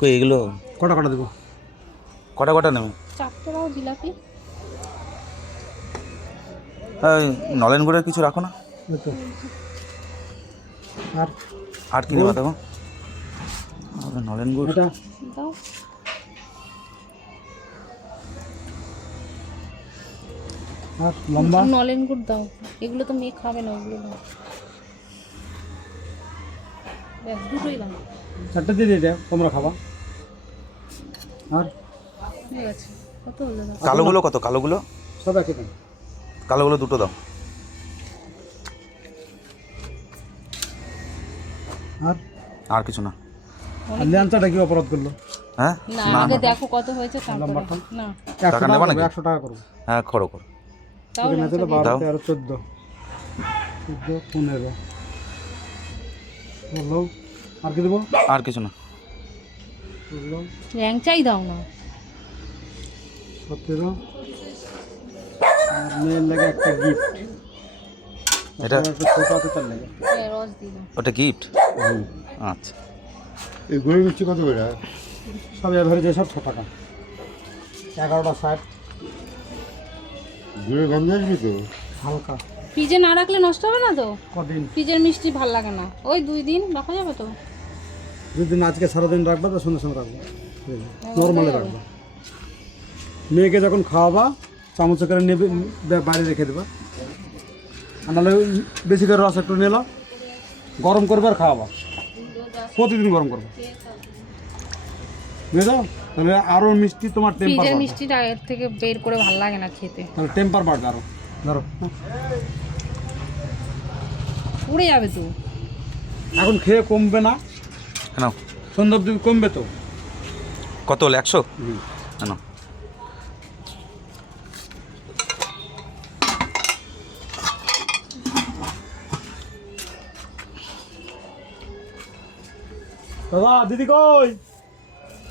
কই এগুলো কটা কটা দেবো? কটা কটা নেবে? 4টে দাও জিলাপি। নলেন গুড়ের কিছু রাখো না। এই তো। আর আর কি নেবা দেখো? নলেন গুড় এটা দাও। আর লম্বা নলেন গুড় দাও। এগুলো তো মেয়ে খাবে না, ওগুলো দাও। ব্যাস দুটোই দাও। 4টে দিয়ে দিই, তোমরা খাবা। আর হয়ে গেছে। কত হলো দাও? কালোগুলো কত? কালোগুলো সব একই দাম। কালোগুলো দুটো দাও। আর আর কিছু না। আর ল্যাংচাটা কি অপরাধ করলো? হ্যাঁ না না আগে না দেখো কত হয়েছে তারপরে। লম্বাটা? না 100 টাকা টাকা নেবা করবো, নাকি? 100 টাকা করবো। হ্যাঁ করো করো। তাও এখানে আছে তো লঙ্কা 12, দাও। 13, 14, 15 বলো। আর কি দেবো? আর কিছু না। 16, ল্যাংচাই দাও না। 17। আর মেয়ের লাগে একটা গিফট। এটা একটু ছোট আছে তার লাগে। রস দিয়ে দাও। ওটা গিফট? আচ্ছা। এই গরু মিষ্টি কত করে? সব এভারেজে সব 6 টাকা। 11টা 60 গুড়ের গন্ধ আসবে তো? হালকা। ফ্রিজে না রাখলে নষ্ট হবে না তো? কদিন? ফ্রিজের মিষ্টি ভাল লাগে না। ওই 2 দিন রাখা যাবে তো? দুদিন আজকে সারাদিন রাখবা তো সন্ধ্যে সময় রাখবা, নর্মালে রাখবা। মেয়েকে যখন খাওয়াবা চামচ করে নেবে, বাইরে রেখে দেবা। আর নাহলে বেশি করে রস একটু নিলাম, গরম করবে আর খাওয়াবা, প্রতিদিন গরম করবে, বুঝলো? তাহলে আরও মিষ্টি তোমার টেম্পার ফ্রিজের বাড়বে। মিষ্টিটা এর থেকে বের করে ভাল লাগে না খেতে। তাহলে টেম্পার বাড়বে আরও। ধরো উড়ে যাবে তো। এখন খেয়ে কমবে না, কেন? সন্ধ্যা অবধি কমবে তো। কত হলো? 100? কেন? দাদা দিদি কই?